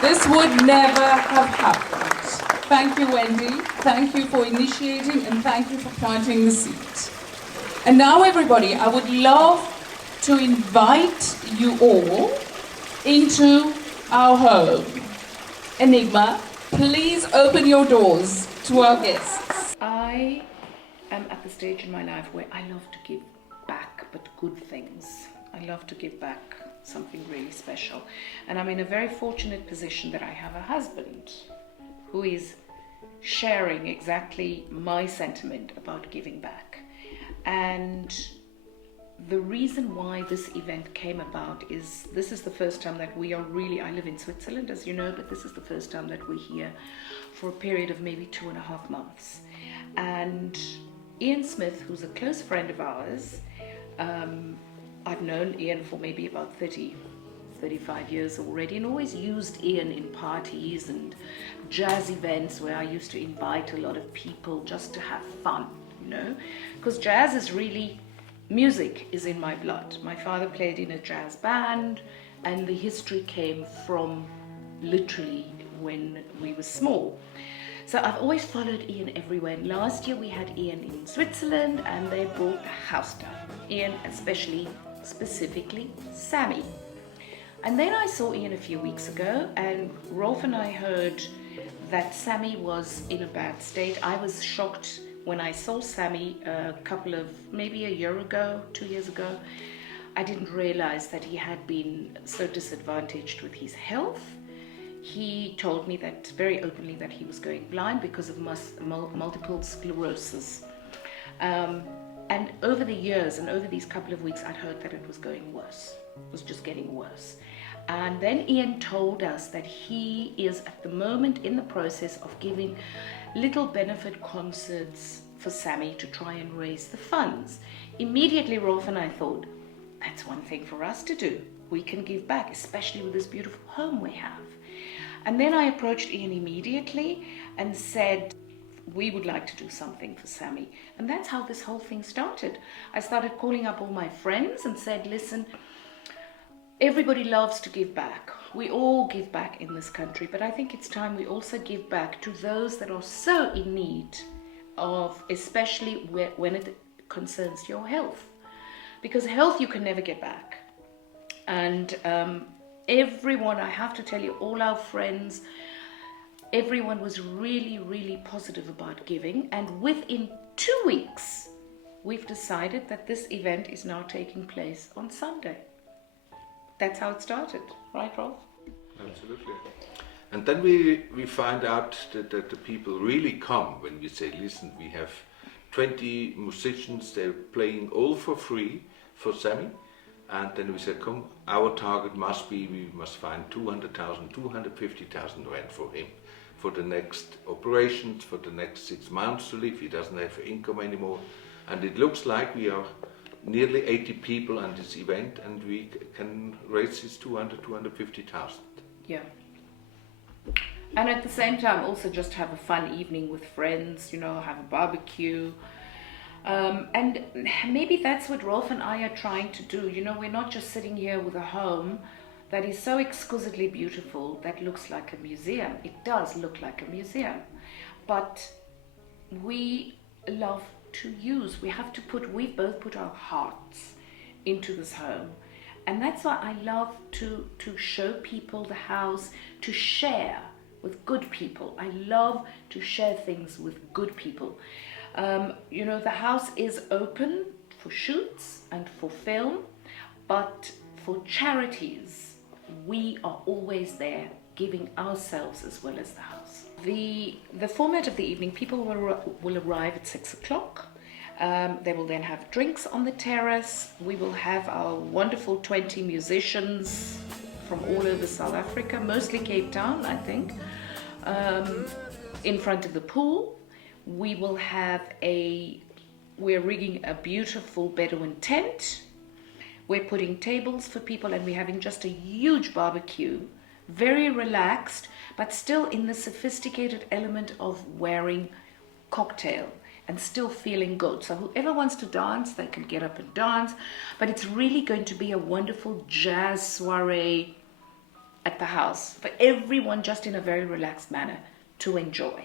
This would never have happened. Thank you, Wendy. Thank you for initiating and thank you for planting the seed. And now, everybody, I would love to invite you all into our home. Enigma, please open your doors to our guests. I am at the stage in my life where I love to give back, but good things. I love to give back something really special. And I'm in a very fortunate position that I have a husband who is sharing exactly my sentiment about giving back. And the reason why this event came about is this is the first time that we are really, I live in Switzerland, as you know, but this is the first time that we're here for a period of maybe 2.5 months. And Ian Smith, who's a close friend of ours, I've known Ian for maybe about 35 years already, and always used Ian in parties and jazz events where I used to invite a lot of people just to have fun, you know, because jazz is really, music is in my blood. My father played in a jazz band, and the history came from literally when we were small. So I've always followed Ian everywhere. And last year we had Ian in Switzerland and they brought the house down. Ian specifically Sammy. And then I saw Ian a few weeks ago and Rolf and I heard that Sammy was in a bad state. I was shocked when I saw Sammy maybe a year ago, 2 years ago. I didn't realize that he had been so disadvantaged with his health. He told me that very openly that he was going blind because of multiple sclerosis. And over the years and over these couple of weeks, I'd heard that it was going worse. It was just getting worse. And then Ian told us that he is at the moment in the process of giving little benefit concerts for Sammy to try and raise the funds. Immediately, Rolf and I thought, that's one thing for us to do. We can give back, especially with this beautiful home we have. And then I approached Ian immediately and said, we would like to do something for Sammy. And that's how this whole thing started. I started calling up all my friends and said, listen, everybody loves to give back. We all give back in this country, but I think it's time we also give back to those that are so in need of, especially when it concerns your health. Because health you can never get back. And everyone, I have to tell you, all our friends, everyone was really, really positive about giving. And within 2 weeks, we've decided that this event is now taking place on Sunday. That's how it started, right, Rolf? Absolutely. And then we find out that the people really come when we say, listen, we have 20 musicians, they're playing all for free for Sammy. And then we said, come, our target must be, we must find 200,000, 250,000 rent for him for the next operations, for the next 6 months to live. He doesn't have income anymore. And it looks like we are nearly 80 people on this event and we can raise this 200, 250,000. Yeah. And at the same time, also just have a fun evening with friends, you know, have a barbecue. And maybe that's what Rolf and I are trying to do. You know, we're not just sitting here with a home that is so exquisitely beautiful that looks like a museum. It does look like a museum, but we love to use. We've both put our hearts into this home. And that's why I love to show people the house, to share with good people. I love to share things with good people. You know, the house is open for shoots and for film, but for charities, we are always there giving ourselves as well as the house. The format of the evening, people will arrive at 6 o'clock. They will then have drinks on the terrace. We will have our wonderful 20 musicians from all over South Africa, mostly Cape Town, I think, in front of the pool. We're rigging a beautiful Bedouin tent. We're putting tables for people and we're having just a huge barbecue, very relaxed, but still in the sophisticated element of wearing cocktail and still feeling good. So whoever wants to dance, they can get up and dance, but it's really going to be a wonderful jazz soiree at the house for everyone, just in a very relaxed manner, to enjoy.